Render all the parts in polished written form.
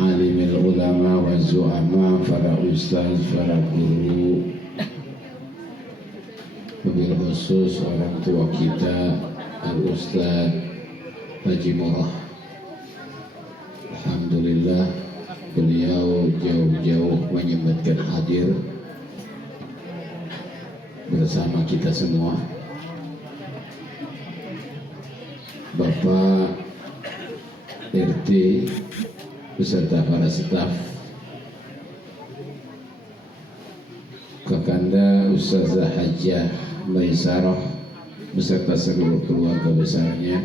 alimil ulama wa zu'ama, para ustaz, para guru, wabil khusus orang tua kita Al-Ustaz Haji Murah. Alhamdulillah beliau jauh-jauh menyempatkan hadir bersama kita semua. Bapak RT beserta para staf, Kakanda Ustazah Hajjah Maisarah beserta seluruh keluarga besarnya,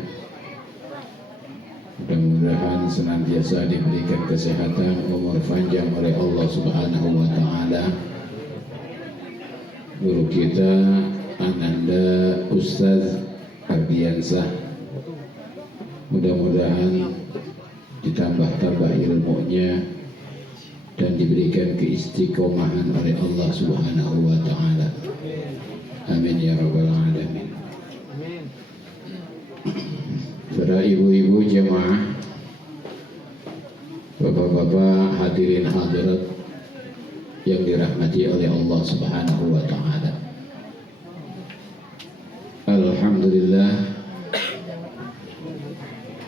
mudah-mudahan senantiasa diberikan kesehatan, umur panjang oleh Allah Subhanahu wa Ta'ala. Guru kita Ananda Ustaz Ardiansah, mudah-mudahan ditambah-tambah ilmunya dan diberikan keistiqomahan oleh Allah Subhanahu wa Ta'ala. Amin ya rabbal alamin. Para ibu-ibu jemaah, bapak-bapak, hadirin hadirat yang dirahmati oleh Allah Subhanahu wa Ta'ala. Alhamdulillah,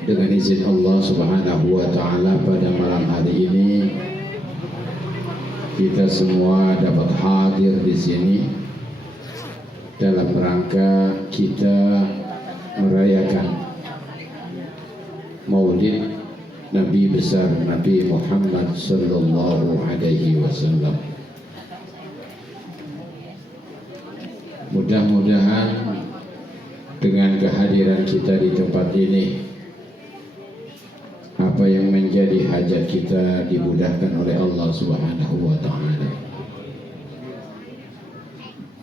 dengan izin Allah Subhanahu wa Ta'ala, pada malam hari ini kita semua dapat hadir di sini dalam rangka kita merayakan Maulid Nabi besar Nabi Muhammad sallallahu alaihi wasallam. Mudah-mudahan dengan kehadiran kita di tempat ini, apa yang menjadi hajat kita dimudahkan oleh Allah Subhanahu wa Ta'ala.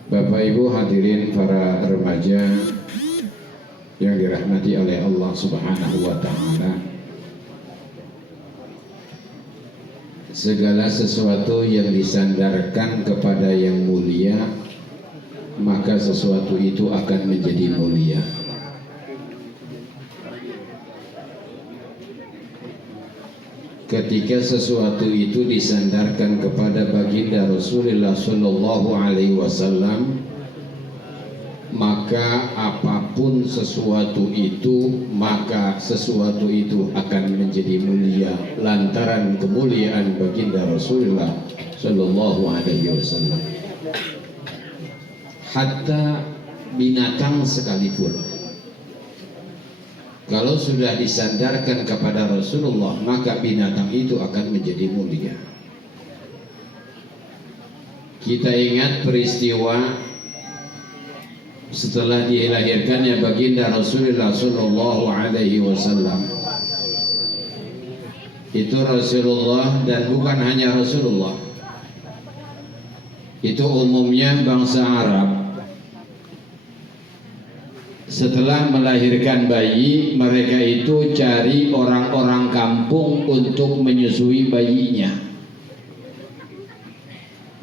Bapak Ibu hadirin para remaja yang dirahmati oleh Allah Subhanahu wa Ta'ala, segala sesuatu yang disandarkan kepada yang mulia, maka sesuatu itu akan menjadi mulia. Ketika sesuatu itu disandarkan kepada baginda Rasulullah Sallallahu Alaihi Wasallam, maka apapun sesuatu itu, maka sesuatu itu akan menjadi mulia lantaran kemuliaan baginda Rasulullah Sallallahu Alaihi Wasallam. Hatta binatang sekalipun, kalau sudah disandarkan kepada Rasulullah, maka binatang itu akan menjadi mulia. Kita ingat peristiwa setelah dilahirkannya baginda Rasulullah Sallallahu Alaihi Wasallam. Itu Rasulullah, dan bukan hanya Rasulullah, itu umumnya bangsa Arab. Setelah melahirkan bayi, mereka itu cari orang-orang kampung untuk menyusui bayinya.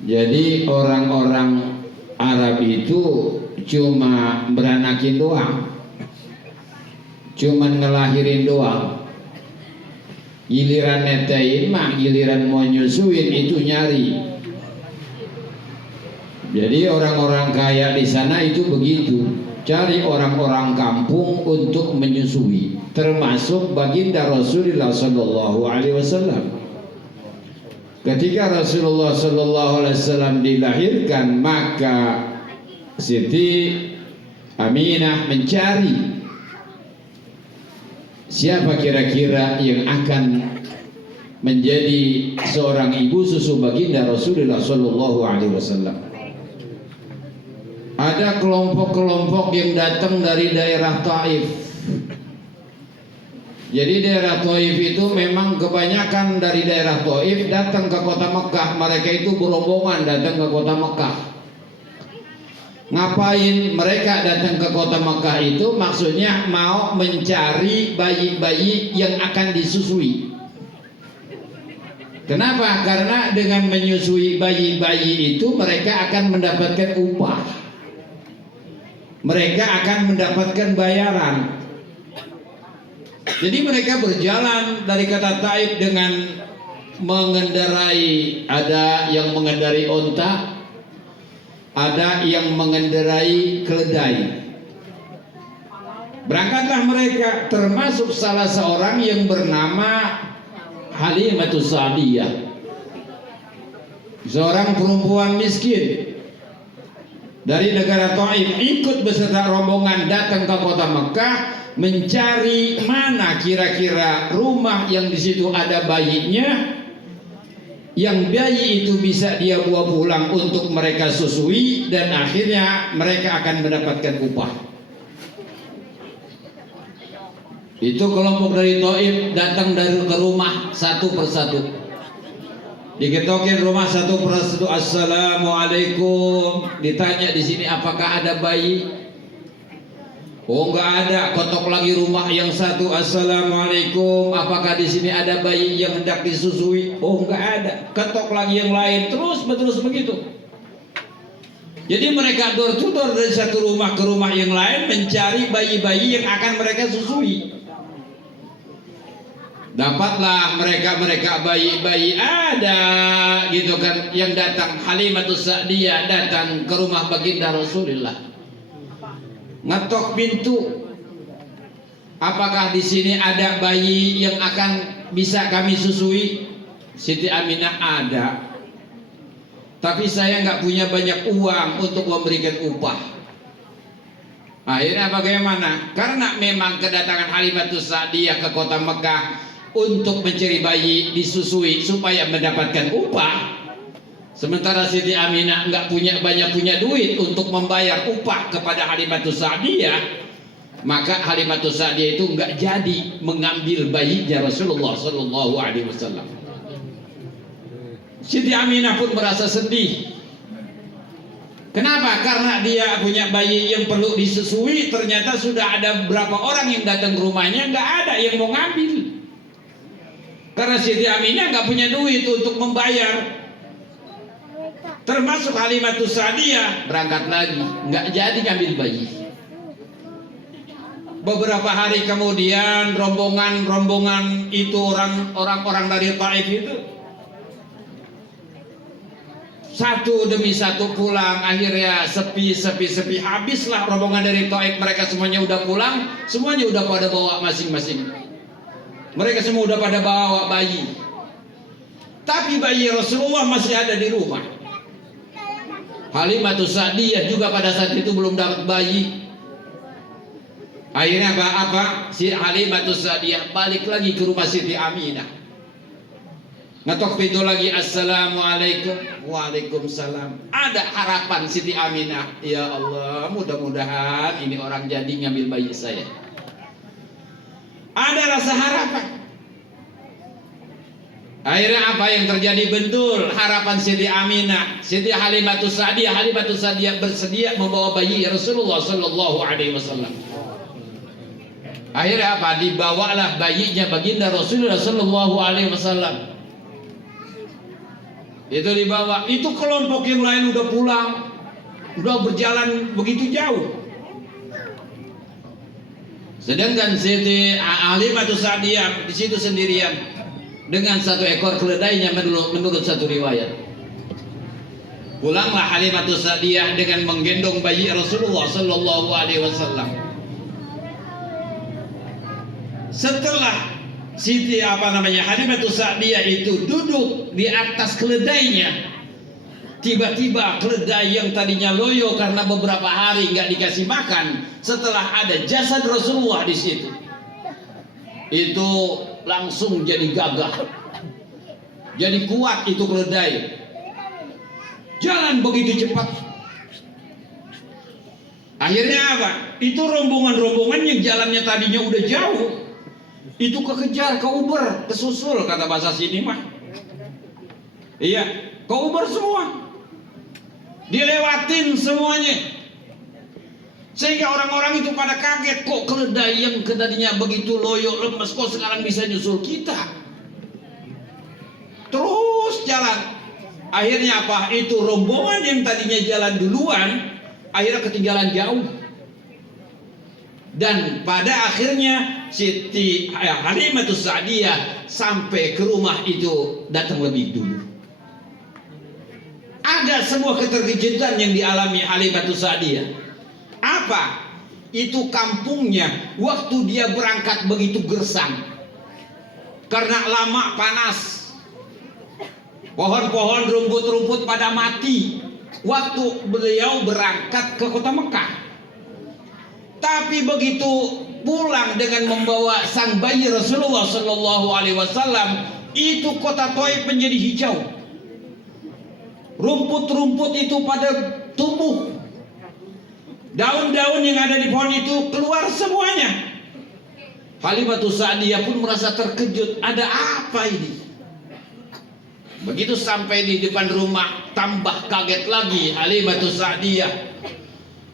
Jadi orang-orang Arab itu cuma beranakin doang, cuma ngelahirin doang. Giliran netain mah, giliran mau nyusuin itu nyari. Jadi orang-orang kaya di sana itu begitu, cari orang-orang kampung untuk menyusui, termasuk baginda Rasulullah Sallallahu Alaihi Wasallam. Ketika Rasulullah Sallallahu Alaihi Wasallam dilahirkan, maka Siti Aminah mencari siapa kira-kira yang akan menjadi seorang ibu susu baginda Rasulullah Sallallahu Alaihi Wasallam. Ada kelompok-kelompok yang datang dari daerah Taif. Jadi daerah Taif itu memang kebanyakan dari daerah Taif datang ke kota Mekah. Mereka itu berombongan datang ke kota Mekah. Ngapain mereka datang ke kota Mekah itu? Maksudnya mau mencari bayi-bayi yang akan disusui. Kenapa? Karena dengan menyusui bayi-bayi itu mereka akan mendapatkan upah. Mereka akan mendapatkan bayaran. Jadi mereka berjalan dari kota Taif dengan mengendarai, ada yang mengendarai onta, ada yang mengendarai keledai. Berangkatlah mereka, termasuk salah seorang yang bernama Halimatus Sa'diyah, seorang perempuan miskin dari negara Taif, ikut beserta rombongan datang ke kota Mekah mencari mana kira-kira rumah yang di situ ada bayinya, yang bayi itu bisa dia bawa pulang untuk mereka susui, dan akhirnya mereka akan mendapatkan upah. Itu kelompok dari Taif datang ke rumah satu persatu, diketokin rumah satu persatu. Assalamualaikum. Ditanya di sini apakah ada bayi? Oh, enggak ada. Ketok lagi rumah yang satu. Assalamualaikum. Apakah di sini ada bayi yang hendak disusui? Oh, enggak ada. Ketok lagi yang lain. Terus begitu. Jadi mereka door to door dari satu rumah ke rumah yang lain mencari bayi-bayi yang akan mereka susui. Dapatlah mereka bayi-bayi ada gitu kan, yang datang. Halimatus Sa'diyah datang ke rumah baginda Rasulullah, ngetok pintu. Apakah di sini ada bayi yang akan bisa kami susui? Siti Aminah, ada, tapi saya nggak punya banyak uang untuk memberikan upah. Akhirnya bagaimana? Karena memang kedatangan Halimatus Sa'diyah ke kota Mekah untuk mencari bayi disusui supaya mendapatkan upah, sementara Siti Aminah nggak punya duit untuk membayar upah kepada Halimatus Sa'diyah, maka Halimatus Sa'diyah itu nggak jadi mengambil bayinya Rasulullah Sallallahu Alaihi Wasallam. Siti Aminah pun merasa sedih. Kenapa? Karena dia punya bayi yang perlu disusui, ternyata sudah ada berapa orang yang datang ke rumahnya, nggak ada yang mau ngambil. Karena Siti Aminah nggak punya duit untuk membayar. Termasuk Halimatus Sa'diyah berangkat lagi, nggak jadi ngambil bayi. Beberapa hari kemudian rombongan itu orang-orang dari Taif itu satu demi satu pulang. Akhirnya sepi. Habislah rombongan dari Taif. Mereka semuanya udah pulang, semuanya udah pada bawa masing-masing. Mereka semua udah pada bawa bayi, tapi bayi Rasulullah masih ada di rumah. Halimatus Sa'diyah juga pada saat itu belum dapat bayi. Akhirnya apa? Si Halimatus Sa'diyah balik lagi ke rumah Siti Aminah, ngetok pintu lagi. Assalamualaikum. Waalaikumsalam. Ada harapan Siti Aminah, ya Allah, mudah-mudahan ini orang jadi ngambil bayi saya. Ada rasa harapan. Akhirnya apa yang terjadi? Betul harapan Siti Aminah, Siti Halimatus Sa'diyah bersedia membawa bayi Rasulullah Sallallahu Alaihi Wasallam. Akhirnya apa? Dibawalah bayinya baginda Rasulullah Sallallahu Alaihi Wasallam. Itu dibawa. Itu kelompok yang lain udah pulang, udah berjalan begitu jauh. Sedangkan Siti Halimatus Sa'diyah di situ sendirian dengan satu ekor keledainya menurut satu riwayat. Pulanglah Halimatus Sa'diyah dengan menggendong bayi Rasulullah Sallallahu Alaihi Wasallam. Setelah Halimatus Sa'diyah itu duduk di atas keledainya, tiba-tiba keledai yang tadinya loyo karena beberapa hari nggak dikasih makan, setelah ada jasad Rasulullah di situ, itu langsung jadi gagah, jadi kuat itu keledai, jalan begitu cepat. Akhirnya apa? Itu rombongan-rombongan yang jalannya tadinya udah jauh, itu kekejar, keuber, kesusul kata bahasa sini mah. Iya, keuber semua. Dilewatin semuanya, sehingga orang-orang itu pada kaget, kok keledai yang tadinya begitu loyo lemes kok sekarang bisa nyusul kita. Terus jalan. Akhirnya apa? Itu rombongan yang tadinya jalan duluan akhirnya ketinggalan jauh, dan pada akhirnya Siti Halimatus Sa'diyah sampai ke rumah itu datang lebih dulu. Ada sebuah keterkejutan yang dialami Halimatus Sa'diyah. Apa? Itu kampungnya waktu dia berangkat begitu gersang karena lama panas. Pohon-pohon, rumput-rumput pada mati waktu beliau berangkat ke kota Mekah. Tapi begitu pulang dengan membawa sang bayi Rasulullah Sallallahu Alaihi Wasallam, itu kota Taif menjadi hijau. Rumput-rumput itu pada tumbuh. Daun-daun yang ada di pohon itu keluar semuanya. Halimatus Sa'diyah pun merasa terkejut. Ada apa ini? Begitu sampai di depan rumah, tambah kaget lagi Halimatus Sa'diyah.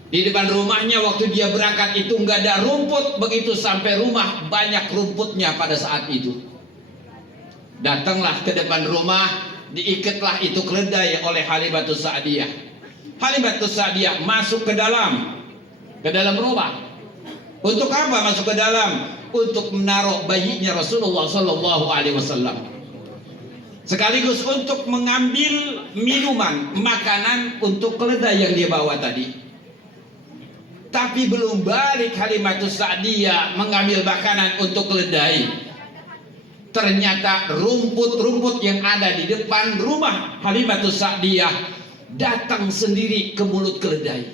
Di depan rumahnya waktu dia berangkat itu nggak ada rumput. Begitu sampai rumah banyak rumputnya pada saat itu. Datanglah ke depan rumah, diikatlah itu keledai oleh Halimatus Sa'diyah. Halimatus Sa'diyah masuk ke dalam rumah. Untuk apa masuk ke dalam? Untuk menaruh bayinya Rasulullah Sallallahu Alaihi Wasallam. Sekaligus untuk mengambil minuman, makanan untuk keledai yang dia bawa tadi. Tapi belum balik Halimatus Sa'diyah mengambil makanan untuk keledai. Ternyata rumput-rumput yang ada di depan rumah Halimatus Sa'diyah datang sendiri ke mulut keledai.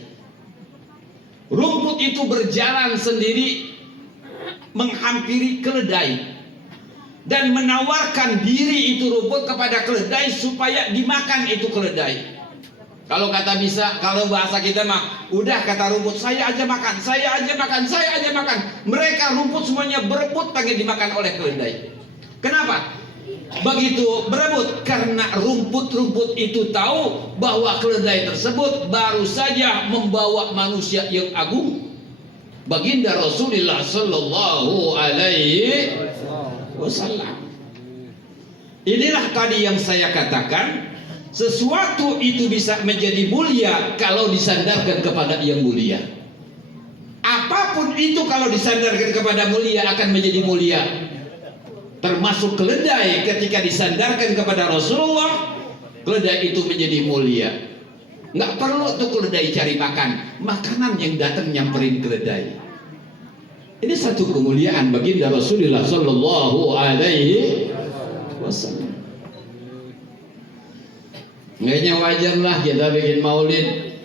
Rumput itu berjalan sendiri menghampiri keledai dan menawarkan diri itu rumput kepada keledai supaya dimakan itu keledai. Kalau kata bisa, kalau bahasa kita mah, udah kata rumput, saya aja makan, saya aja makan, saya aja makan. Mereka rumput semuanya berebut pengen dimakan oleh keledai. Kenapa? Begitu berebut karena rumput-rumput itu tahu bahwa keledai tersebut baru saja membawa manusia yang agung, baginda Rasulullah Sallallahu Alaihi Wasallam. Inilah tadi yang saya katakan. Sesuatu itu bisa menjadi mulia kalau disandarkan kepada yang mulia. Apapun itu kalau disandarkan kepada mulia akan menjadi mulia. Termasuk keledai ketika disandarkan kepada Rasulullah, keledai itu menjadi mulia. Nggak perlu tuh keledai cari makan, makanan yang datang nyamperin keledai. Ini satu kemuliaan baginda Rasulullah Sallallahu Alaihi Wasallam. Kayaknya wajar lah kita bikin maulid,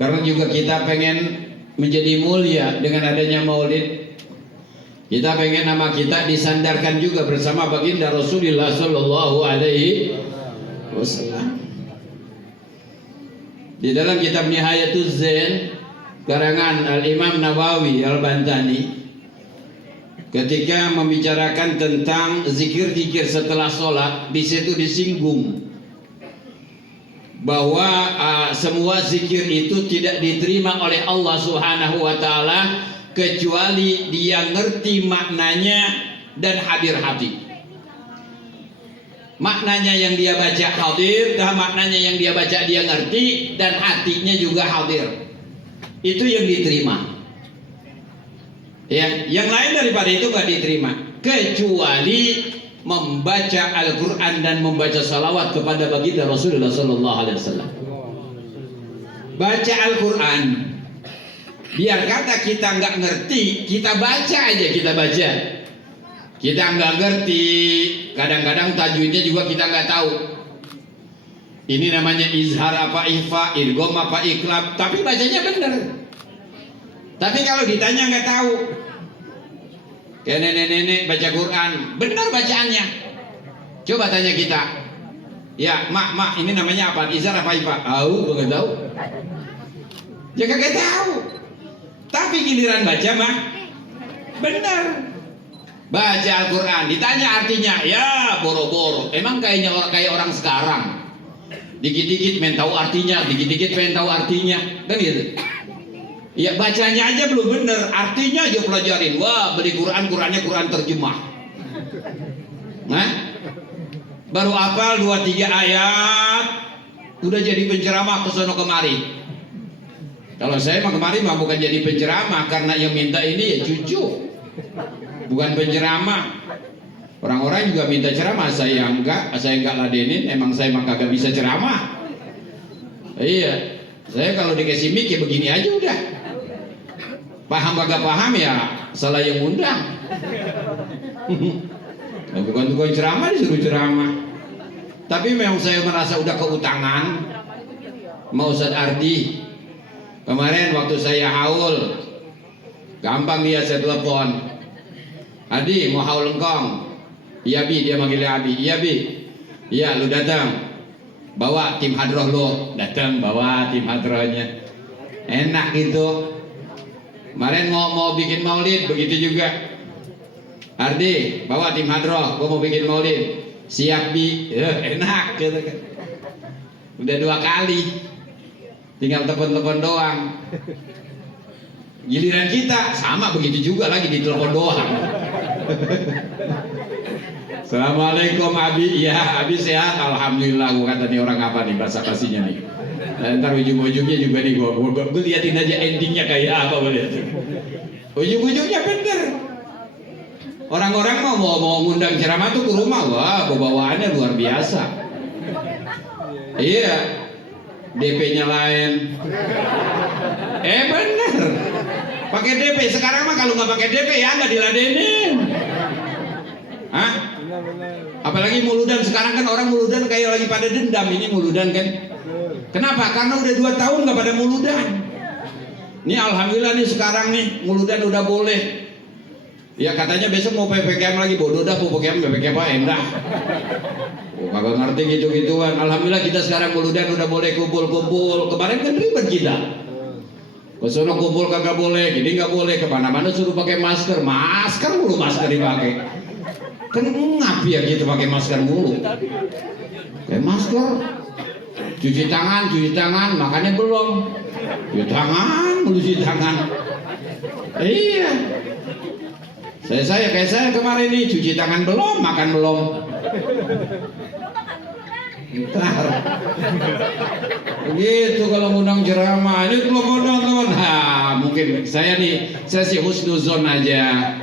karena juga kita pengen menjadi mulia dengan adanya maulid. Kita pengen nama kita disandarkan juga bersama baginda Rasulullah Sallallahu Alaihi Wasallam. Di dalam kitab Nihayatuz Zain karangan Al-Imam Nawawi Al-Bantani, ketika membicarakan tentang zikir-zikir setelah sholat, di situ disinggung bahwa semua zikir itu tidak diterima oleh Allah Subhanahu wa taala kecuali dia ngerti maknanya dan hadir hati. Maknanya yang dia baca hadir, dan maknanya yang dia baca dia ngerti, dan hatinya juga hadir. Itu yang diterima. Ya, yang lain daripada itu gak diterima kecuali membaca Al-Quran dan membaca salawat kepada baginda Rasulullah Sallallahu Alaihi Wasallam. Baca Al-Quran, biar kata kita nggak ngerti, kita baca aja, kita baca. Kita nggak ngerti, kadang-kadang tajwidnya juga kita nggak tahu. Ini namanya izhar apa ikhfa, idgham apa iqlab, tapi bacanya benar. Tapi kalau ditanya nggak tahu. Kayak nenek-nenek baca Quran, benar bacaannya. Coba tanya kita, ya mak, ini namanya apa? Izhar apa ikhfa? Tahu, nggak tahu. Ya kagak tahu. Tapi giliran baca mah benar. Baca Al-Quran, ditanya artinya, ya boro-boro. Emang kayak orang sekarang, dikit-dikit pengen tahu artinya, dikit-dikit pengen tahu artinya, kan gitu. Ya bacanya aja belum bener, artinya aja pelajarin. Wah, beli Qurannya Quran terjemah. Nah, baru hafal 2-3 ayat, udah jadi penceramah ke sono kemari. Kalau saya mah kemari mah bukan jadi penceramah, karena yang minta ini ya cucu. bukan penceramah. Orang-orang juga minta ceramah, saya enggak ladenin, emang saya emang kagak bisa ceramah. Iya, saya kalau dikasih mic ya begini aja udah. Paham kagak paham ya salah yang undang. Nah, bukan ceramah disuruh ceramah. Tapi memang saya merasa udah keutangan. Mau Ustaz Ardi, kemarin waktu saya haul, gampang dia saya telepon. Ardi mau haul engkong. Iya Bi, dia manggilnya Abi. Iya Bi, iya lu datang, bawa tim hadroh lu. Datang bawa tim hadrohnya. Enak gitu. Kemarin mau bikin maulid begitu juga. Ardi bawa tim hadroh, gua mau bikin maulid. Siap Bi, enak gitu kan. Udah 2 kali, tinggal telepon-telepon doang. Giliran kita sama begitu juga lagi di telepon doang. Assalamualaikum Abi, ya Abi sehat, alhamdulillah. Gua kata nih orang apa nih bahasa basinya nih. Ntar ujung-ujungnya juga nih gua liatin aja endingnya kayak apa boleh. Ujung-ujungnya bener. Orang-orang mau ngundang ceramah tuh ke rumah, wah bawaannya luar biasa. Iya, DP-nya lain. Bener. Pakai DP sekarang mah kalau nggak pakai DP ya nggak diladenin. Hah? Apalagi muludan sekarang kan orang muludan kayak lagi pada dendam ini muludan kan. Kenapa? Karena udah 2 tahun nggak pada muludan. Nih alhamdulillah nih sekarang nih muludan udah boleh. Ya katanya besok mau PPKM lagi, bodoh dah PPKM apa endah. Kagak ngerti gitu-gituan. Alhamdulillah kita sekarang muludan udah boleh kumpul-kumpul. Kemarin kan ribet kita. Kesono kumpul kagak boleh, gini nggak boleh, kemana-mana suruh pakai masker mulu masker dipakai. Kan ngap ya gitu pakai masker mulu. Pakai masker, cuci tangan, makannya belum. Cuci tangan. Iya. Kayak saya kemarin nih cuci tangan belum, makan belum. Ntar begitu kalau ngundang ceramah ini telepon teman. Mungkin saya sih husnuzon aja.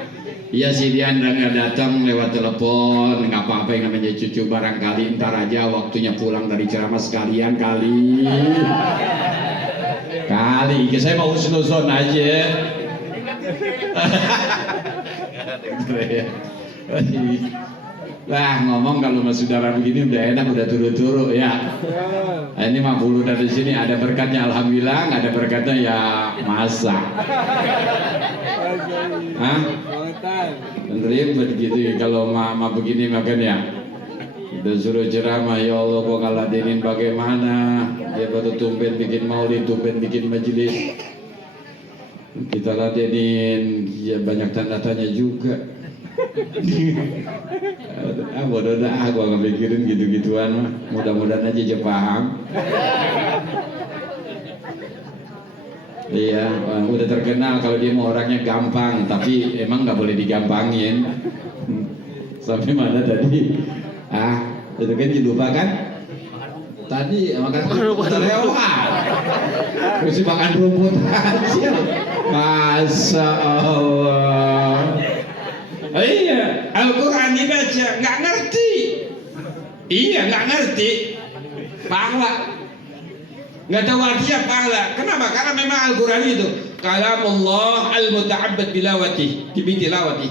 Iya sih dia nggak datang lewat telepon, nggak apa-apa yang namanya cucu barangkali ntar aja waktunya pulang dari ceramah sekalian kali. Saya mau husnuzon aja. Lah ngomong kalau sama saudara begini udah enak, udah turu-turu ya. Nah, ini mah bulu dari sini ada berkatnya alhamdulillah, nggak ada berkatnya ya masa. Hah? Ribet gitu kalau mama begini makan ya. Udah suruh ceramah ya Allah kok ngeladenin bagaimana? Dia baru tumben bikin maulid, tumben bikin majelis. Kita ladenin ya banyak tanda tanya juga. Bodoh dah, gua nggak mikirin gitu-gituan mah. Mudah-mudahan aja dia paham. Iya, udah terkenal kalau dia mau orangnya gampang, tapi emang nggak boleh digampangin. Sampai mana tadi? Itu kan lupa kan? Tadi makan rumput lewat. Terus makan rumput hasil. Masya Allah. Iya, Al-Quran dibaca nggak ngerti. Iya, nggak ngerti. Pahala, nggak tahu artinya pahala. Kenapa? Karena memang Al-Quran itu kalamullah al-muta'abbad bitilawati.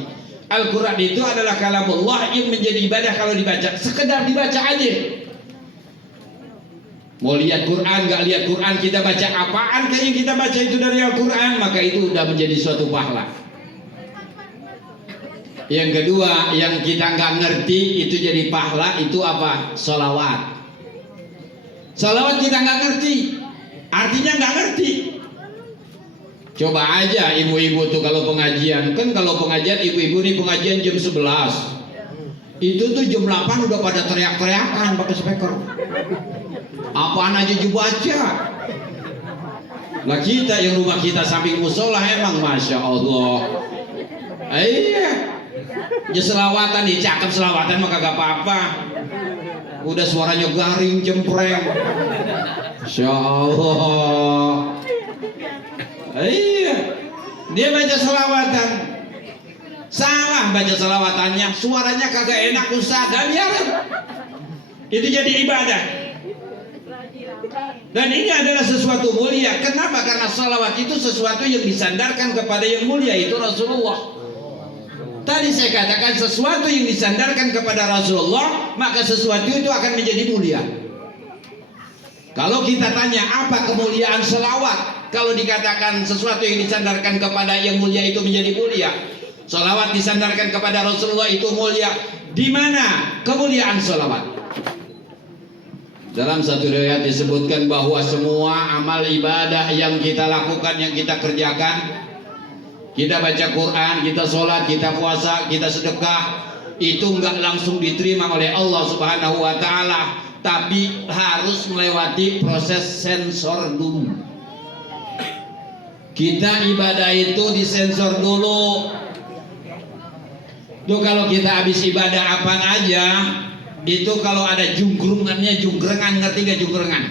Al-Quran itu adalah kalamullah yang menjadi ibadah kalau dibaca. Sekedar dibaca aja. Mau lihat Quran, nggak lihat Quran, kita baca apaan kayak yang kita baca itu dari Al-Quran, maka itu udah menjadi suatu pahala. Yang kedua, yang kita nggak ngerti itu jadi pahala, itu apa? Sholawat. Sholawat kita nggak ngerti, artinya nggak ngerti. Coba aja ibu-ibu tuh kalau pengajian, kan kalau pengajian ibu-ibu nih pengajian jam 11, itu tuh jam 8 udah pada teriak-teriakan pakai speaker. Apaan aja dibaca. Lah kita yang rumah kita samping musola emang masya Allah. Iya. Ya selawatan dicakap selawatan mah kagak apa-apa. Udah suaranya garing jempreng. Masya Allah. Iya. Dia baca selawatan. Salah baca salawatannya, suaranya kagak enak Ustaz, dan biarin. Itu jadi ibadah. Dan ini adalah sesuatu mulia. Kenapa? Karena salawat itu sesuatu yang disandarkan kepada yang mulia, itu Rasulullah. Tadi saya katakan sesuatu yang disandarkan kepada Rasulullah, maka sesuatu itu akan menjadi mulia. Kalau kita tanya apa kemuliaan salawat, kalau dikatakan sesuatu yang disandarkan kepada yang mulia itu menjadi mulia, salawat disandarkan kepada Rasulullah itu mulia. Di mana kemuliaan salawat? Dalam satu riwayat disebutkan bahwa semua amal ibadah yang kita lakukan, yang kita kerjakan, kita baca Quran, kita sholat, kita puasa, kita sedekah, itu enggak langsung diterima oleh Allah Subhanahu wa Ta'ala, tapi harus melewati proses sensor dulu. Kita ibadah itu disensor dulu. Tuh kalau kita habis ibadah apaan aja, itu kalau ada jungkrengan, ngerti gak jungkrengan?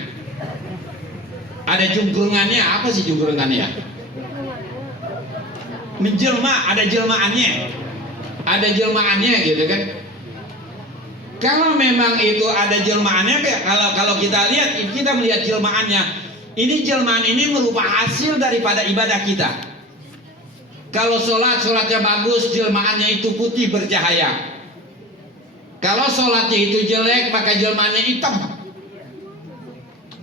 Ada jungkrengannya, apa sih jungkrengannya? Menjelma, ada jelmaannya gitu kan. Kalau memang itu ada jelmaannya, kalau kita lihat, kita melihat jelmaannya, ini jelmaan ini merupakan hasil daripada ibadah kita. Kalau sholatnya bagus, jelmaannya itu putih bercahaya. Kalau sholatnya itu jelek, maka jelmaannya hitam.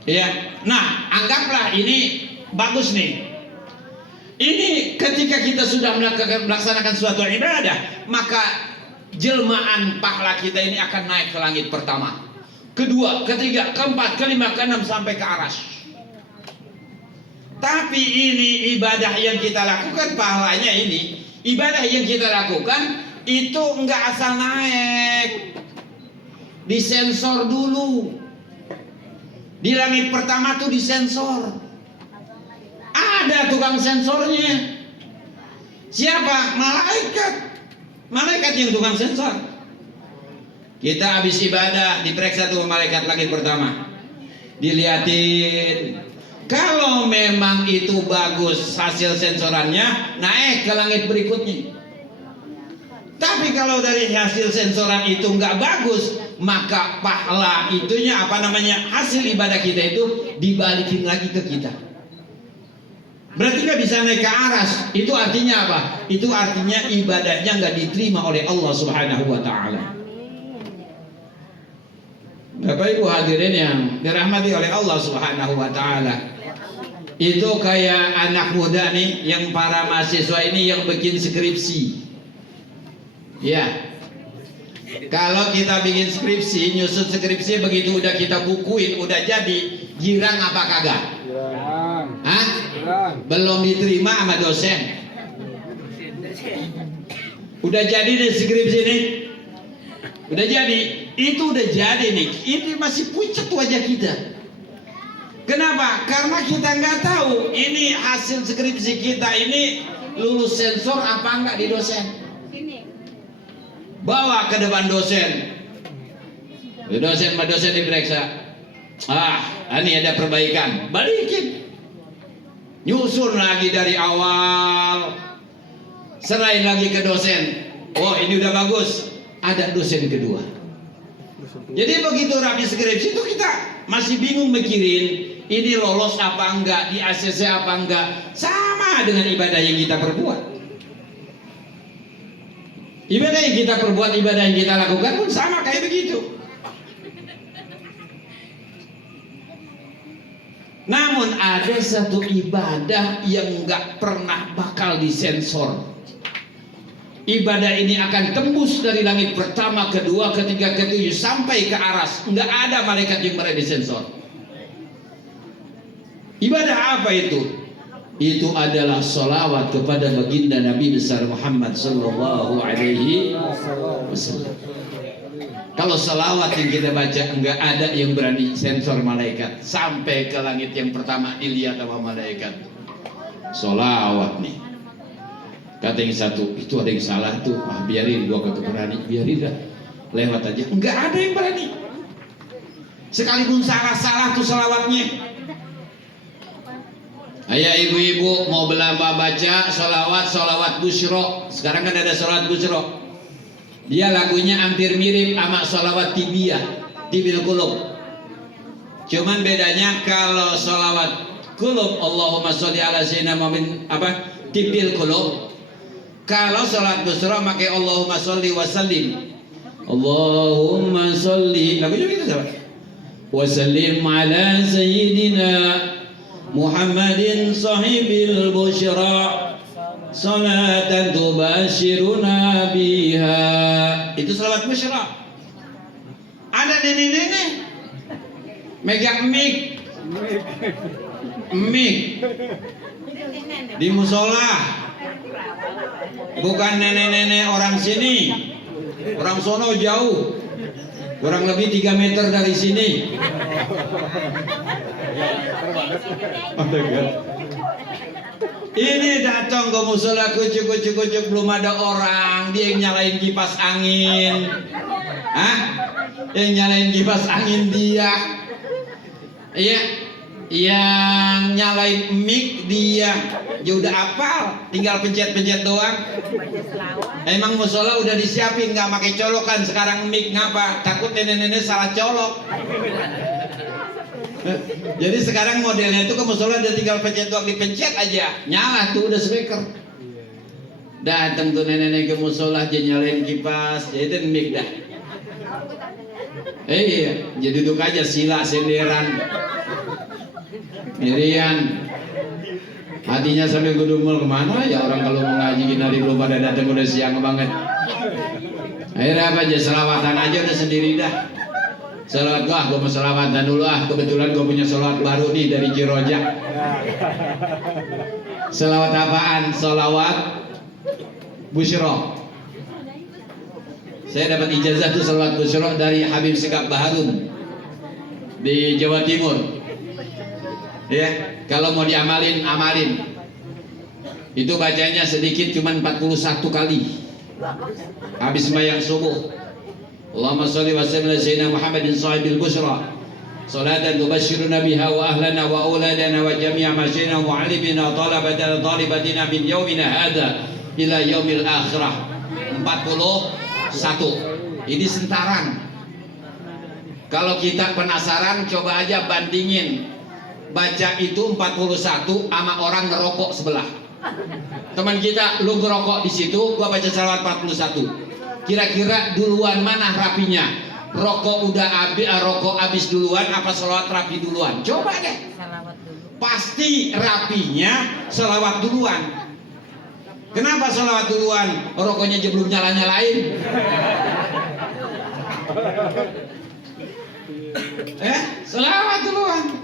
Ya, nah anggaplah ini bagus nih. Ini ketika kita sudah melaksanakan suatu ibadah, maka jelmaan pahala kita ini akan naik ke langit pertama, kedua, ketiga, keempat, kelima, keenam sampai ke arsy. Tapi ini ibadah yang kita lakukan, pahalanya ini ibadah yang kita lakukan itu enggak asal naik, disensor dulu. Di langit pertama tuh disensor, ada tukang sensornya. Siapa? Malaikat yang tukang sensor. Kita habis ibadah diperiksa tuh malaikat langit pertama, diliatin. Kalau memang itu bagus hasil sensorannya, naik ke langit berikutnya. Tapi kalau dari hasil sensoran itu nggak bagus, maka pahala itunya hasil ibadah kita itu dibalikin lagi ke kita. Berarti nggak bisa naik ke aras. Itu artinya apa? Itu artinya ibadahnya nggak diterima oleh Allah Subhanahu wa Ta'ala. Bapak Ibu hadirin yang dirahmati oleh Allah Subhanahu wa Ta'ala, itu kayak anak muda nih, yang para mahasiswa ini yang bikin skripsi. Ya, kalau kita bikin skripsi, nyusun skripsi, begitu udah kita bukuin, udah jadi, girang apa kagak? Hah? Belum diterima sama dosen. Udah jadi deh skripsi nih, udah jadi, itu udah jadi nih, ini masih pucat wajah kita. Kenapa? Karena kita nggak tahu ini hasil skripsi kita ini lulus sensor apa enggak di dosen. Bawa ke depan dosen, dosen diperiksa. Ini ada perbaikan, balikin, nyusun lagi dari awal, serahin lagi ke dosen. Oh ini udah bagus, ada dosen kedua. Jadi begitu rapi skripsi itu kita masih bingung mikirin ini lolos apa enggak, di ACC apa enggak. Sama dengan ibadah yang kita perbuat. Ibadah yang kita perbuat, ibadah yang kita lakukan pun sama kayak begitu. Namun ada satu ibadah yang enggak pernah bakal disensor. Ibadah ini akan tembus dari langit pertama, kedua, ketiga, ketujuh sampai ke aras. Enggak ada malaikat yang pernah disensor. Ibadah apa itu? Itu adalah salawat kepada baginda Nabi besar Muhammad sallallahu alaihi wasallam. Kalau salawat yang kita baca, enggak ada yang berani sensor malaikat. Sampai ke langit yang pertama dilihat sama malaikat. Salawat nih, kata yang satu, itu ada yang salah tuh, biarin, gua kagak berani, biarin dah, lewat aja. Enggak ada yang berani. Sekalipun salah tuh salawatnya. Ayah ibu-ibu mau baca solawat busyro. Sekarang kan ada solawat busyro. Dia lagunya hampir mirip sama solawat tibil kulub. Cuman bedanya kalau solawat kulub, Allahumma sholli ala sayyidina Muhammad tibil kulub. Kalau solawat busyro pakai Allahumma sholli wa sallim. Allahumma sholli. Lagunya gitu sahabat. Wa sallim ala sayyidina Muhammadin sahibil busyra salatan tubashiruna biha. Itu salawat busyra. Ada nenek-nenek megang mic di musola. Bukan nenek-nenek orang sini, orang sono jauh, kurang lebih 3 meter dari sini. Ini datang ke musola kucuk belum ada orang, dia yang nyalain kipas angin. Yang nyalain kipas angin dia. Iya, yang nyalain mic dia. Dia udah hafal, tinggal pencet-pencet doang. Emang musola udah disiapin, nggak pakai colokan. Sekarang mic ngapa? Takut nenek-nenek salah colok. Jadi sekarang modelnya itu ke musola udah tinggal pencet doang, dipencet aja nyala tuh udah speaker. Datang tuh nenek-nenek ke musola aja nyalain kipas, jadi mic dah. Iya, jadi duduk aja sila senderan. Mirian hatinya sampai gudumul, kemana ya orang kalau mau ngaji hari belum pada datang, udah siang banget. Akhirnya apa aja, selawatan aja udah sendiri dah. Salawat gua mau selawatan dulu kebetulan gua punya salawat baru nih dari Jirojak. Salawat apaan? Salawat busyro. Saya dapat ijazah tuh salawat busyro dari Habib Segaf Baharun di Jawa Timur. Ya, kalau mau diamalin, amalin. Itu bacanya sedikit, cuman 41 kali. Habis sembahyang subuh. Allahumma sholli wa sallim ala sayyidina Muhammadin sahibil busyra salatan tubashshiruna biha wa ahlana wa auladana wa jami'a masyina wa alibina talabatana talibatina min yaumina hadha ila yaumil akhirah. 41. Ini sentaran. Kalau kita penasaran, coba aja bandingin baca itu 41 sama orang ngerokok sebelah. Teman kita, lu ngerokok di situ, gua baca salawat 41. Kira-kira duluan mana rapinya? Rokok habis duluan apa salawat rapi duluan? Coba deh. Pasti rapinya salawat duluan. Kenapa salawat duluan? Rokoknya aja belum nyala-nyalain. Salawat duluan.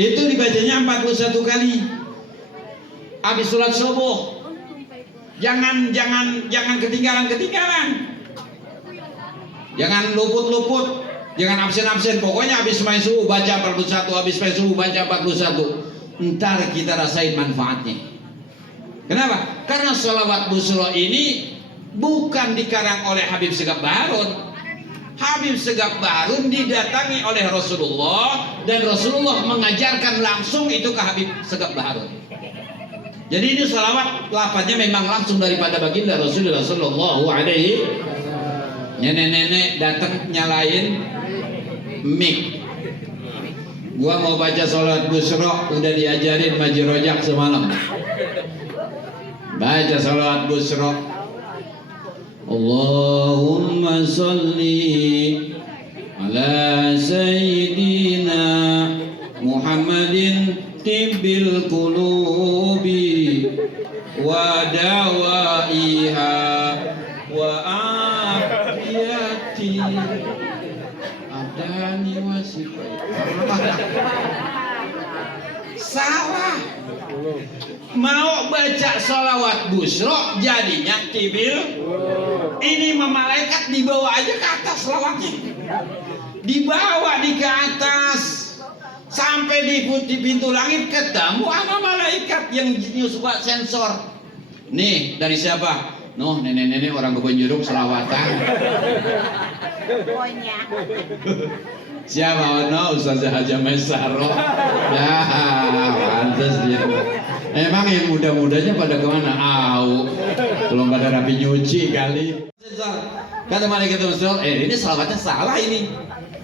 Itu dibacanya 41 kali. Habis sholat subuh. Jangan ketinggalan. Jangan luput. Jangan absen. Pokoknya habis main subuh baca 41, habis main subuh baca 41. Ntar kita rasain manfaatnya. Kenapa? Karena sholawat busyro ini bukan dikarang oleh Habib Segaf Baharun. Habib Segaf Baharun didatangi oleh Rasulullah dan Rasulullah mengajarkan langsung itu ke Habib Segaf Baharun. Jadi ini salawat lafadznya memang langsung daripada baginda Rasulullah Sallallahu Alaihi. Nenek-nenek datang nyalain mic. Gua mau baca salawat busyro, udah diajarin Maji Rojak semalam. Baca salawat busyro. Allahumma sholli ala sayyidina Muhammadin tibbil qulubi wa dawaiha wa afiyati adani wasifai. Salah. Mau baca sholawat busyro jadinya tibil. Ini malaikat dibawa aja ke atas sholawatnya. Dibawa ke atas. Sampai di pintu langit ketemu sama malaikat yang suka sensor. Nih dari siapa? Noh nenek-nenek orang Kebon Jeruk selawatan. Siapa? No, Ustazah Haja Maisaro. Ya, pantas dia. Emang yang muda-mudanya pada kemana? Belum pada rapi nyuci kali. Kata malaikat Rasul, ini selawatnya salah ini.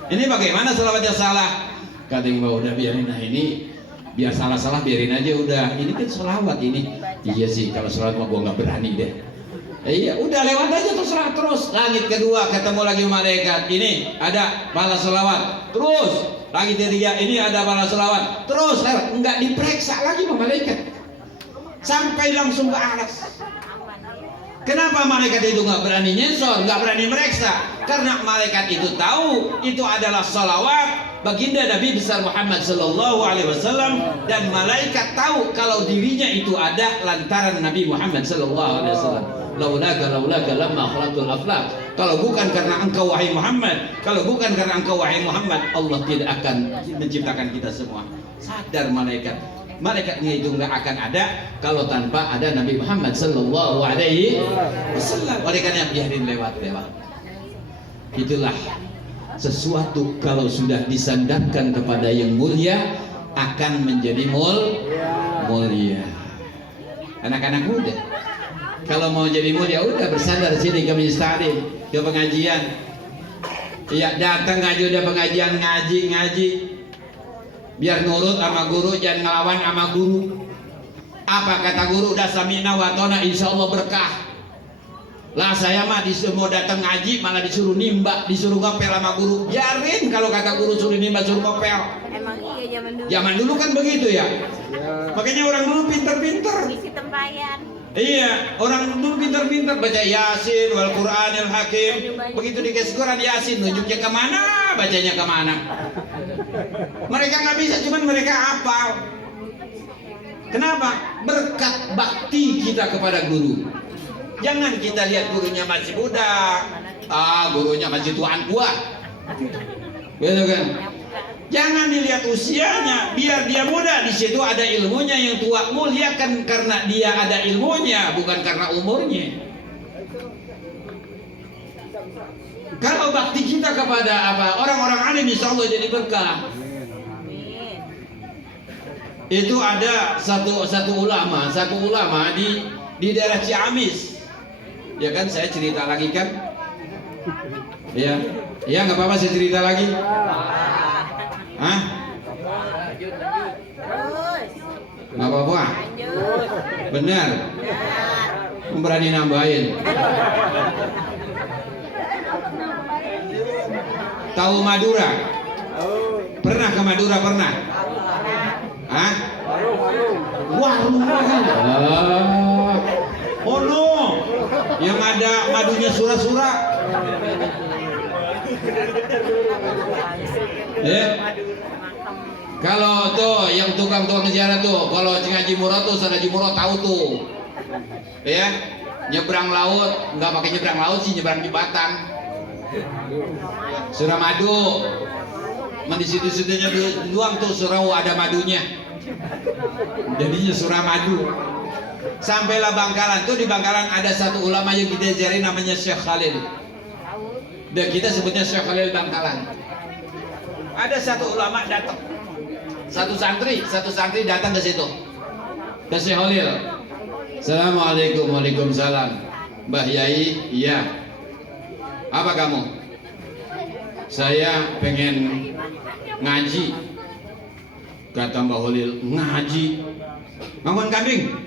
Ini bagaimana selawatnya salah? Kata yang udah biarin, nah ini biar salah-salah biarin aja udah. Ini kan selawat ini. Iya sih, kalau selawat mah gua nggak berani deh. Iya, udah lewat aja terserah terus. Langit kedua ketemu lagi malaikat. Ini ada pahala selawat. Terus langit ketiga ini ada pahala selawat. Terus enggak diperiksa lagi sama malaikat. Sampai langsung ke atas. Kenapa malaikat itu nggak berani nyensor, nggak berani meriksa? Karena malaikat itu tahu itu adalah salawat baginda Nabi besar Muhammad Sallallahu Alaihi Wasallam, dan malaikat tahu kalau dirinya itu ada lantaran Nabi Muhammad Sallallahu Alaihi Wasallam. Laulaka lamma khalaqtul aflaq. Kalau bukan karena engkau wahai Muhammad, kalau bukan karena engkau wahai Muhammad, Allah tidak akan menciptakan kita semua. Sadar malaikat. Malaikatnya itu nggak akan ada kalau tanpa ada Nabi Muhammad Sallallahu Alaihi Wasallam. Oleh karena biarin lewat. Itulah sesuatu kalau sudah disandarkan kepada yang mulia akan menjadi mulia. Anak-anak muda, kalau mau jadi mulia udah bersandar sini ke Majelis Ta'lim, ke pengajian. Iya, datang aja udah pengajian ngaji. Biar nurut sama guru, jangan ngelawan sama guru. Apa kata guru? Udah samina wa tona, insya Allah berkah. Lah saya mah mau datang ngaji malah disuruh nimba, disuruh ngepel sama guru. Biarin kalau kata guru suruh nimba, suruh ngepel. Emang iya zaman dulu. Zaman dulu kan begitu ya. Makanya orang dulu pinter-pinter. Isi tempayan. Iya, orang dulu pinter-pinter baca Yasin, wal Quranil Hakim. Begitu dikasih Quran Yasin, nunjuknya kemana, bacanya kemana. Mereka nggak bisa, cuman mereka hafal. Kenapa? Berkat bakti kita kepada guru. Jangan kita lihat gurunya masih muda, gurunya masih tuan tua, gitu kan? Jangan dilihat usianya, biar dia muda, di situ ada ilmunya. Yang tua muliakan karena dia ada ilmunya, bukan karena umurnya. Kalau bakti kita kepada orang-orang alim, insya Allah jadi berkah. Itu ada satu ulama di daerah Ciamis. Ya kan, saya cerita lagi kan? Ya nggak apa-apa saya cerita lagi. Hah? Nggak apa-apa. Benar. Berani nambahin. Tahu Madura? Pernah ke Madura? Pernah? Hah? Warung. Oh no, yang ada madunya sura-sura. Kalau tuh yang tukang-tukang ziarah tuh, kalau Haji Murad tuh, Ustaz Haji Murad tahu tuh, ya, nyebrang laut, nggak pakai nyebrang laut sih, nyebrang jembatan. Suramadu, di situ-situnya doang tuh surau ada madunya, jadinya Suramadu. Sampailah Bangkalan, tuh di Bangkalan ada satu ulama yang kita ziarahi namanya Syekh Khalil. Dan kita sebutnya Syekh Khalil Bangkalan. Ada satu ulama datang, satu santri datang ke situ, ke Syekh Khalil. Assalamualaikum, waalaikumsalam. Mbah Yai, iya. Apa kamu? Saya pengen ngaji. Kata Mbah Khalil, ngaji? Ngangon kambing?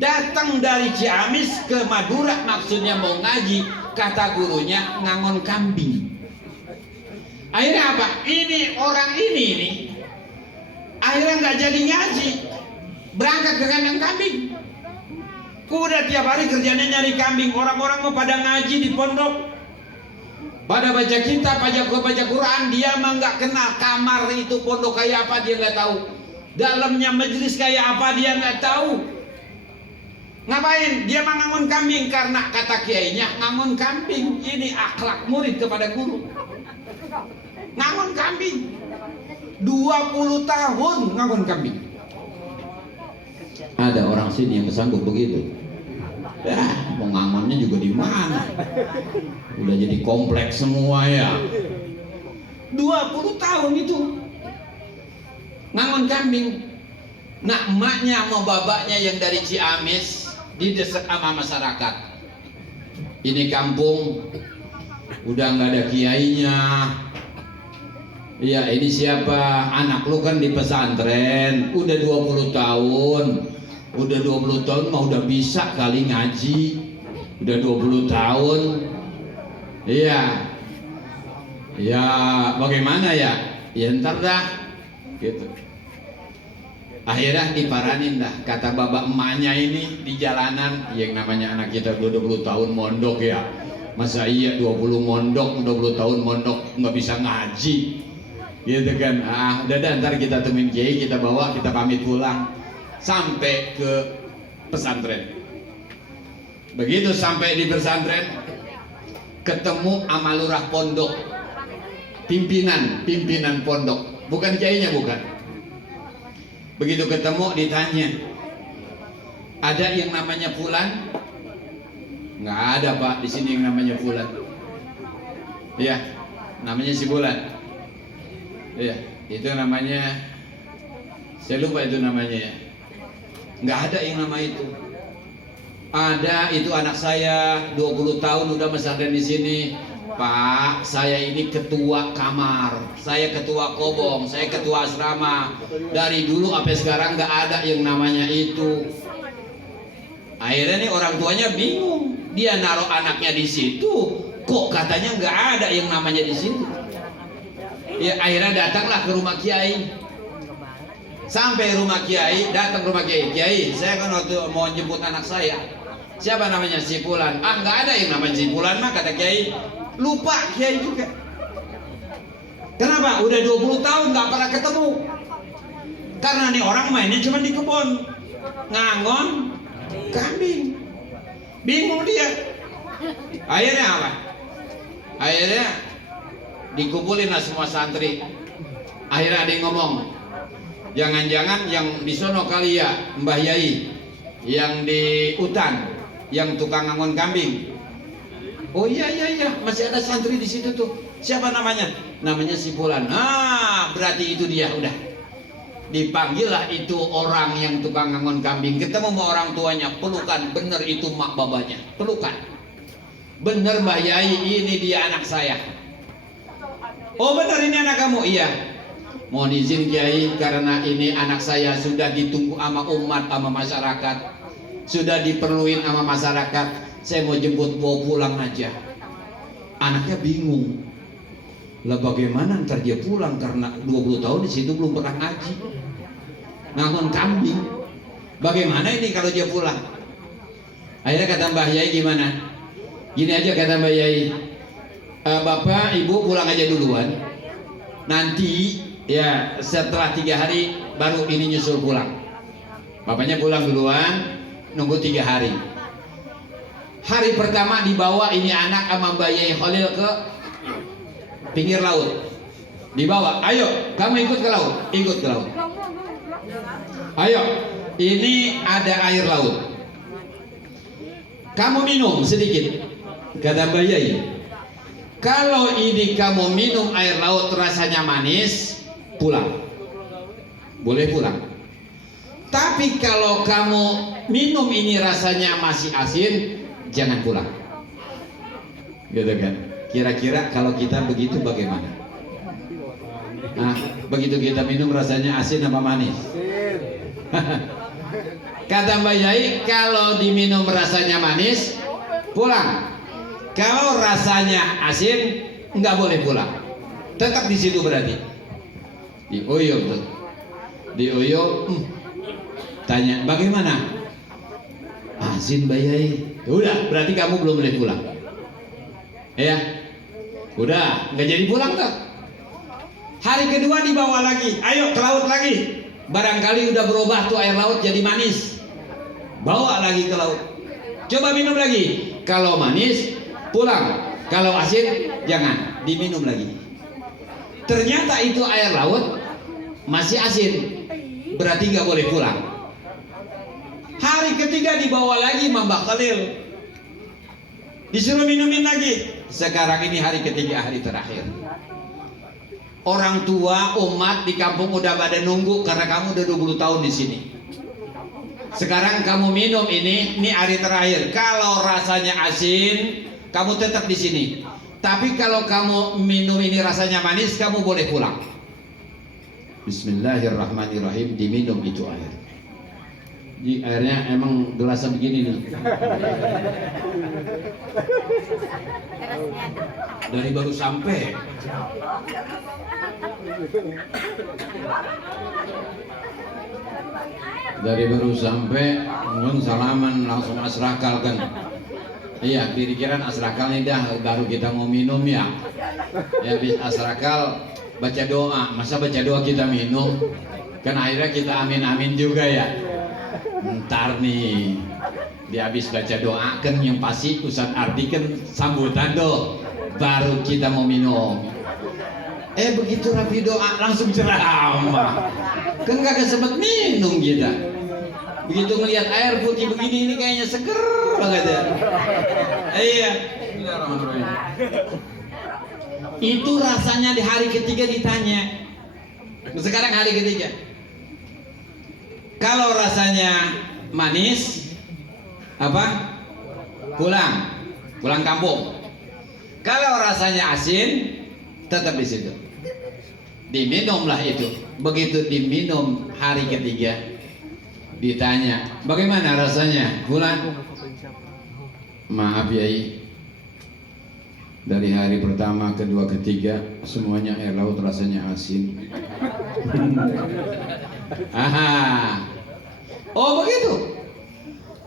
Datang dari Ciamis ke Madura maksudnya mau ngaji, kata gurunya ngangon kambing. Akhirnya apa? Ini orang ini nih, akhirnya nggak jadi ngaji, berangkat ke kandang kambing. Udah tiap hari kerjanya nyari kambing. Orang-orang mau pada ngaji di pondok, pada baca kitab, baca Quran. Dia mah nggak kenal kamar itu pondok kayak apa, dia nggak tahu. Dalamnya majelis kayak apa, dia nggak tahu. Ngapain? Dia mah ngangon kambing, karena kata kiainya ngangon kambing ini akhlak murid kepada guru. Ngangon kambing 20 tahun ngangon kambing. Ada orang sini yang sanggup begitu. Ya, mau ngangonnya juga di mana? Udah jadi kompleks semua ya. 20 tahun itu ngangon kambing. Nah, emaknya sama bapaknya yang dari Ciamis didesak sama masyarakat. Ini kampung udah nggak ada kiainya. Iya, ini siapa? Anak lu kan di pesantren, udah 20 tahun. Udah 20 tahun mah udah bisa kali ngaji. Udah 20 tahun. Iya. Ya, bagaimana ya? Ya ntar dah. Gitu. Akhirnya diparanin dah. Kata bapak emaknya ini di jalanan, yang namanya anak kita 20 tahun mondok ya. Masa iya 20 mondok, 20 tahun mondok nggak bisa ngaji. Gitu kan. Udah ntar kita temuin kiai, kita bawa, kita pamit pulang sampai ke pesantren. Begitu sampai di pesantren, ketemu sama lurah pondok, pimpinan pondok, bukan kiainya, bukan. Begitu ketemu ditanya, ada yang namanya Fulan? Nggak ada Pak, di sini yang namanya Fulan. Iya, namanya si Fulan. Iya, itu namanya, saya lupa itu namanya ya. Nggak ada yang nama itu. Ada, itu anak saya 20 tahun udah pesantren di sini. Pak, saya ini ketua kamar, saya ketua kobong, saya ketua asrama. Dari dulu sampai sekarang nggak ada yang namanya itu. Akhirnya nih orang tuanya bingung. Dia naruh anaknya di situ, kok katanya nggak ada yang namanya di situ. Ya akhirnya datanglah ke rumah kiai. Sampai rumah kiai, datang rumah kiai. Kiai, saya kan waktu mau jemput anak saya. Siapa namanya? Si Fulan. Nggak ada yang namanya si Fulan mah, kata kiai. Lupa kiai juga. Kenapa? Udah 20 tahun nggak pernah ketemu. Karena nih orang mainnya cuma di kebun, ngangon kambing. Bingung dia. Akhirnya apa? Akhirnya dikumpulin lah semua santri. Akhirnya ada yang ngomong, jangan-jangan yang di sono kali ya Mbah Yai, yang di hutan, yang tukang ngangon kambing. Oh iya, masih ada santri di situ tuh. Siapa namanya? Namanya si Fulan. Berarti itu dia. Udah dipanggil lah itu orang yang tukang ngangon kambing. Ketemu sama orang tuanya, pelukan. Bener itu mak babanya, pelukan. Bener Mbah Yai, ini dia anak saya. Oh bener ini anak kamu? Iya. Mohon izin Kiai, karena ini anak saya sudah ditunggu sama umat, sama masyarakat, sudah diperluin sama masyarakat. Saya mau jemput bawa pulang aja. Anaknya bingung. Lah bagaimana ntar dia pulang, karena 20 tahun di situ belum pernah ngaji, ngangon kambing. Bagaimana ini kalau dia pulang? Akhirnya kata Mbah Yai, gimana? Gini aja kata Mbah Yai, Bapak Ibu pulang aja duluan. Nanti ya setelah 3 hari baru ini nyusul pulang. Bapaknya pulang duluan, nunggu 3 hari. Hari pertama dibawa ini anak sama Mbah Yai Khalil ke pinggir laut. Dibawa, ayo kamu ikut ke laut. Ikut ke laut. Ayo, ini ada air laut, kamu minum sedikit. Kata Mbah Yai, kalau ini kamu minum air laut rasanya manis, pulang. Boleh pulang. Tapi kalau kamu minum ini rasanya masih asin, jangan pulang. Gitu kan. Kira-kira kalau kita begitu bagaimana? Nah, begitu kita minum rasanya asin apa manis? Kata Mbah Yai, kalau diminum rasanya manis, pulang. Kalau rasanya asin, nggak boleh pulang. Tetap di situ berarti. Diuyup tuh. Diuyup. Tanya, bagaimana? Asin Mbah Yai. Udah, berarti kamu belum boleh pulang. Ya, udah, nggak jadi pulang tuh. Hari kedua dibawa lagi, ayo ke laut lagi. Barangkali udah berubah tuh air laut jadi manis. Bawa lagi ke laut. Coba minum lagi. Kalau manis, pulang. Kalau asin, jangan, diminum lagi. Ternyata itu air laut masih asin, berarti nggak boleh pulang. Hari ketiga dibawa lagi Mbah Khalil, disuruh minumin lagi. Sekarang ini hari ketiga, hari terakhir. Orang tua umat di kampung udah pada nunggu karena kamu udah 20 tahun di sini. Sekarang kamu minum ini hari terakhir. Kalau rasanya asin, kamu tetap di sini. Tapi kalau kamu minum ini rasanya manis, kamu boleh pulang. Bismillahirrahmanirrahim, diminum itu air. Di airnya emang gelasnya begini nih. Dari baru sampai. Dari baru sampai, salaman langsung asrakal kan. Iya, pikiran asrakal nih dah, baru kita mau minum ya. Ya habis asrakal baca doa, masa baca doa kita minum? Kan akhirnya kita amin-amin juga ya. Ntar nih, dia habis baca doa kan yang pasti Ustadz Ardi kan sambutan tuh, baru kita mau minum. Begitu rapi doa langsung ceramah, kan gak sempet minum kita. Begitu ngelihat air putih begini, ini kayaknya seger banget ya. Iya. Itu rasanya di hari ketiga ditanya. Sekarang hari ketiga. Kalau rasanya manis, apa? Pulang kampung. Kalau rasanya asin, tetap di situ. Diminumlah itu. Begitu diminum hari ketiga, ditanya, bagaimana rasanya? Pulang. Maaf Yai, dari hari pertama, kedua, ketiga, semuanya air laut rasanya asin. Aha. Oh begitu.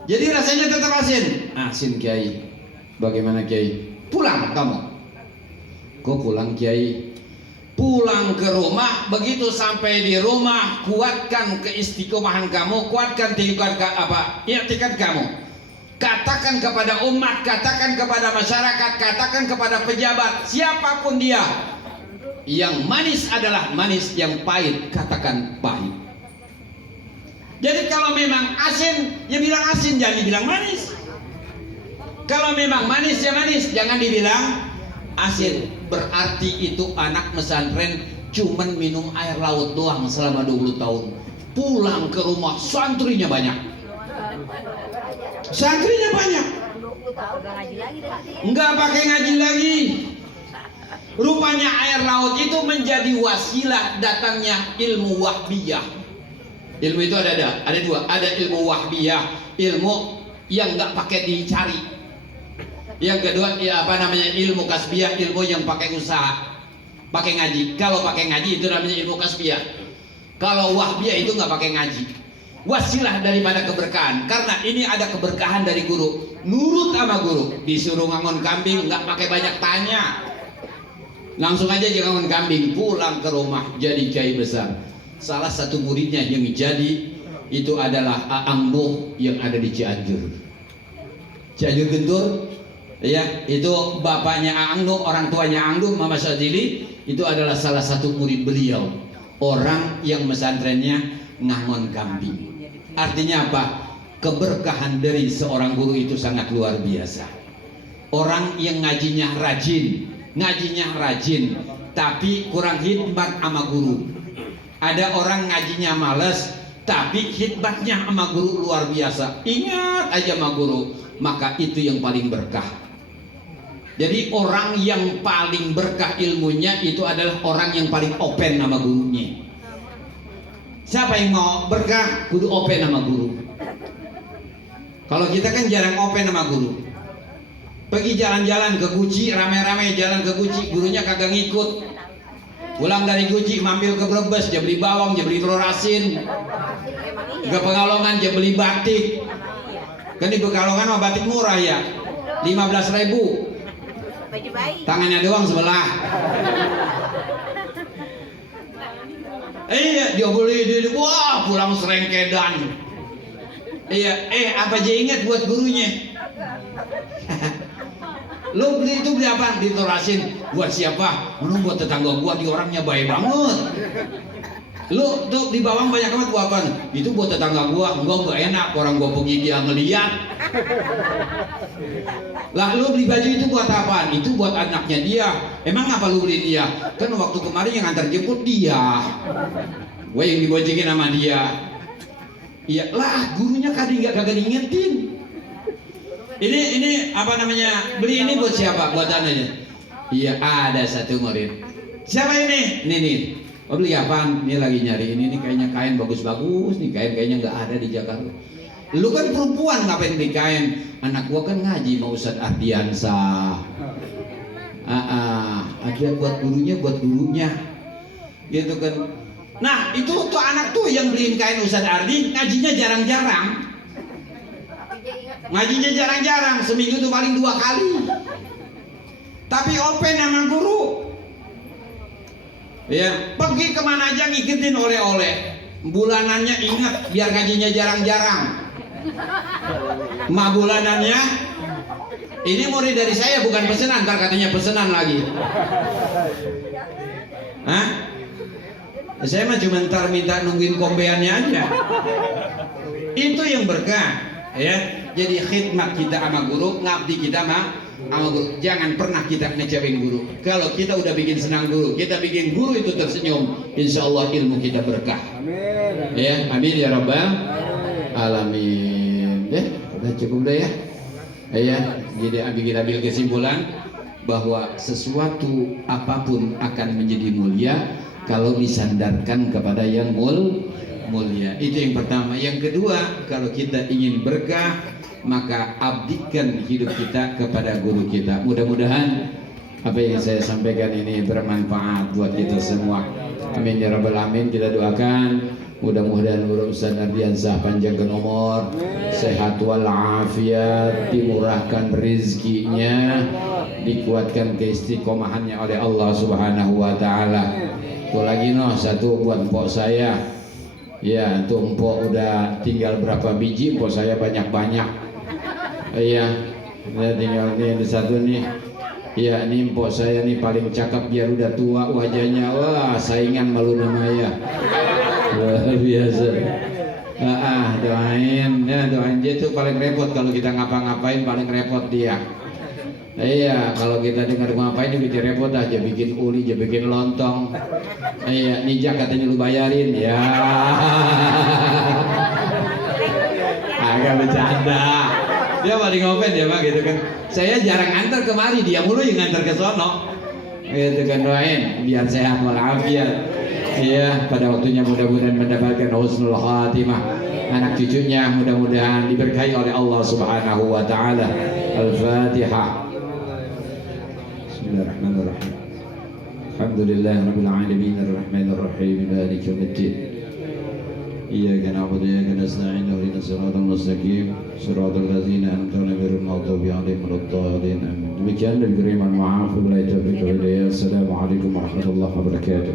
Jadi rasanya tetap asin. Asin Kiai. Bagaimana Kiai? Pulang kamu. Kok pulang Kiai? Pulang ke rumah. Begitu sampai di rumah, kuatkan keistiqomahan kamu, kuatkan i'tikad kamu. Katakan kepada umat, katakan kepada masyarakat, katakan kepada pejabat, siapapun dia, yang manis adalah manis, yang pahit katakan pahit. Jadi kalau memang asin, ya bilang asin, jangan dibilang manis. Kalau memang manis, ya manis, jangan dibilang asin. Berarti itu anak pesantren cuman minum air laut doang selama 20 tahun. Pulang ke rumah, santrinya banyak. Santrinya banyak. Enggak pakai ngaji lagi. Rupanya air laut itu menjadi wasilah datangnya ilmu wahbiyah. Ilmu itu ada dua. Ada ilmu wahbiyah, ilmu yang nggak pakai dicari. Yang kedua, ilmu kasbiyah, ilmu yang pakai usaha, pakai ngaji. Kalau pakai ngaji itu namanya ilmu kasbiyah. Kalau wahbiyah itu nggak pakai ngaji. Wasilah daripada keberkahan. Karena ini ada keberkahan dari guru. Nurut sama guru. Disuruh ngangon kambing, nggak pakai banyak tanya. Langsung aja ngangon kambing, pulang ke rumah jadi kiai besar. Salah satu muridnya yang jadi itu adalah Aang Nuh yang ada di Cianjur. Cianjur Gentur, ya, itu bapaknya Aang Nuh, orang tuanya Aang Nuh, Mama Syadzili, itu adalah salah satu murid beliau. Orang yang pesantrennya ngangon kambing. Artinya apa? Keberkahan dari seorang guru itu sangat luar biasa. Orang yang ngajinya rajin, tapi kurang khidmat sama guru. Ada orang ngajinya males, tapi khidmatnya sama guru luar biasa. Ingat aja sama guru, maka itu yang paling berkah. Jadi orang yang paling berkah ilmunya itu adalah orang yang paling open sama gurunya. Siapa yang mau berkah, kudu open sama guru. Kalau kita kan jarang open sama guru. Pergi jalan-jalan ke Guci, rame-rame jalan ke Guci, gurunya kagak ngikut. Pulang dari Guci mampir ke Brebes, dia beli bawang, dia beli telur asin. Ke Pekalongan dia beli batik. Kan di Pekalongan mah batik murah ya, 15.000. Tangannya doang sebelah. Iya, dia beli, wah pulang serengkedan. Iya, apa aja ingat buat gurunya. Lo beli itu beli apa? Di telur asin. Buat siapa? Buat tetangga gua, di orangnya baik banget. Lu tuh di bawang banyak amat gua apaan? Itu buat tetangga gua, enggak enak, orang gua pergi dia ngeliat. Lah lu beli baju itu buat apaan? Itu buat anaknya dia. Emang apa lu beli dia? Kan waktu kemarin yang antar jemput dia. Gua yang diboncengin sama dia. Iya lah, gurunya kagak diingetin. Ini apa namanya? Beli ini buat siapa? Buat anaknya. Iya, ada satu murid. Siapa ini? Nih. Oh, beli apaan? Ini lagi nyari ini nih, kayaknya kain bagus-bagus nih, kain kayaknya nggak ada di Jakarta. Lu kan perempuan, ngapain beli kain? Anak gua kan ngaji mau Ustaz Ardiansah. Ada buat gurunya gitu kan. Nah itu tuh anak tuh yang beliin kain Ustaz Ardi, ngajinya jarang-jarang, seminggu tuh paling 2 kali, tapi open sama guru ya, pergi kemana aja ngikutin oleh-oleh, bulanannya ingat biar ngajinya jarang-jarang. Ma bulanannya ini murid dari saya, bukan pesanan, ntar katanya pesanan lagi. Hah? Saya mah cuma ntar minta nungguin kombeannya aja. Itu yang berkah ya. Jadi khidmat kita sama guru, ngabdi kita sama guru. Jangan pernah kita ngecewain guru. Kalau kita udah bikin senang guru, kita bikin guru itu tersenyum, insya Allah ilmu kita berkah. Amin. Ya, amin ya rabbal alamin. Udah cukup dah ya. Ya, jadi kita ambil kesimpulan bahwa sesuatu apapun akan menjadi mulia kalau disandarkan kepada yang mulia. Itu yang pertama. Yang kedua, kalau kita ingin berkah, maka abdikan hidup kita kepada guru kita. Mudah-mudahan apa yang saya sampaikan ini bermanfaat buat kita semua. Amin ya rabbal alamin. Kita doakan mudah-mudahan guru Ustaz Ardiansah panjangkan umur, sehat walafiat, dimurahkan rezekinya, dikuatkan keistiqomahannya oleh Allah Subhanahu wa taala. Itu lagi satu buat empok saya. Ya, itu empok udah tinggal berapa biji, empok saya banyak-banyak. Iya, tinggal ini ada satu nih. Iya, ini empok saya nih paling cakep, biar udah tua wajahnya. Wah, saingan malu namanya. Luar biasa. Doain dia tuh paling repot kalau kita ngapa-ngapain, paling repot dia. Iya, kalau kita dengar ngapain dia bikin repot aja, bikin uli, aja bikin lontong. Iya, nijak katanya lu bayarin ya. Agak bercanda. Dia paling open ya Pak gitu kan. Saya jarang antar kemari, dia mulu yang antar ke sono. Gitu kan, doain biar sehat walafiat. Iya, pada waktunya mudah-mudahan mendapatkan husnul khatimah. Anak cucunya mudah-mudahan diberkahi oleh Allah Subhanahu wa taala. Al-Fatihah. Bismillahirrahmanirrahim. Alhamdulillahirabbil alamin arrahmanir rahim maliki yaumiddin. Iyyaka na'budu wa iyyaka nasta'in ihdinas siratal mustaqim siratal ladzina an'amta 'alaihim ghairil maghdubi 'alaihim waladdallin. Demikian dari kiriman maaf wabillahi taufiq wal hidayah. Assalamualaikum warahmatullahi wabarakatuh.